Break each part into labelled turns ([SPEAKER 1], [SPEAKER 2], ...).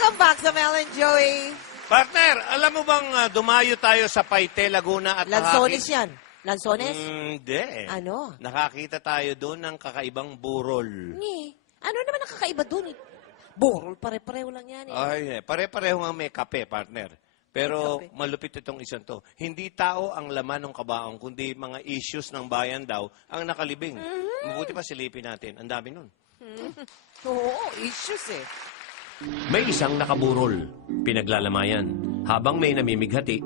[SPEAKER 1] Welcome back sa Mel and Joey.
[SPEAKER 2] Partner, alam mo bang dumayo tayo sa Paite, Laguna at
[SPEAKER 1] Lanzones yan. Lanzones?
[SPEAKER 2] Hindi.
[SPEAKER 1] Ano?
[SPEAKER 2] Nakakita tayo doon ng kakaibang burol.
[SPEAKER 1] Ni, ano naman nakakaiba dun? Borol, pare-pareho lang yan.
[SPEAKER 2] Ay, pare-pareho nga may kape, partner. Pero
[SPEAKER 1] May kape.
[SPEAKER 2] malupit itong isang to. Hindi tao ang laman ng kabaong, kundi mga issues ng bayan daw ang nakalibing. Mabuti pa silipin natin. Ang dami nun.
[SPEAKER 1] Oo, issues eh.
[SPEAKER 2] May isang nakaburol, pinaglalamayan, habang may namimighati.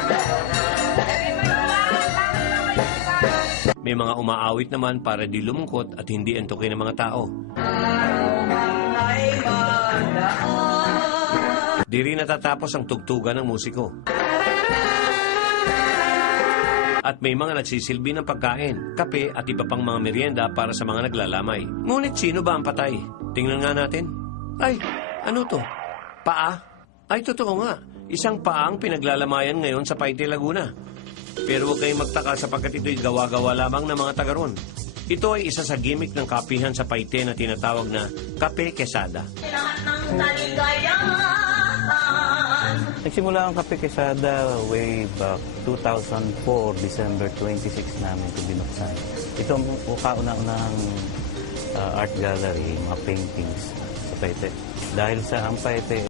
[SPEAKER 2] May mga umaawit naman para di lumungkot at hindi antukin ng mga tao. Di rin natatapos ang tugtugan ng musiko. At may mga nagsisilbi ng pagkain, kape at iba pang mga merienda para sa mga naglalamay. Ngunit sino ba ang patay? Tingnan nga natin. Ay, ano to? Paa? Ay, totoo nga. Isang paang pinaglalamayan ngayon sa Paite, Laguna. Pero huwag kayong magtaka sapagkat ito'y gawa-gawa lamang ng mga taga ron. Ito ay isa sa gimmick ng kapihan sa Paite na tinatawag na Kape Quesada.
[SPEAKER 3] Nagsimula ang Kape Quesada way back 2004, December 26 namin ito binuksan. Ito ang kauna-unahang art gallery, mga paintings sa Paite. Dahil sa ang Paite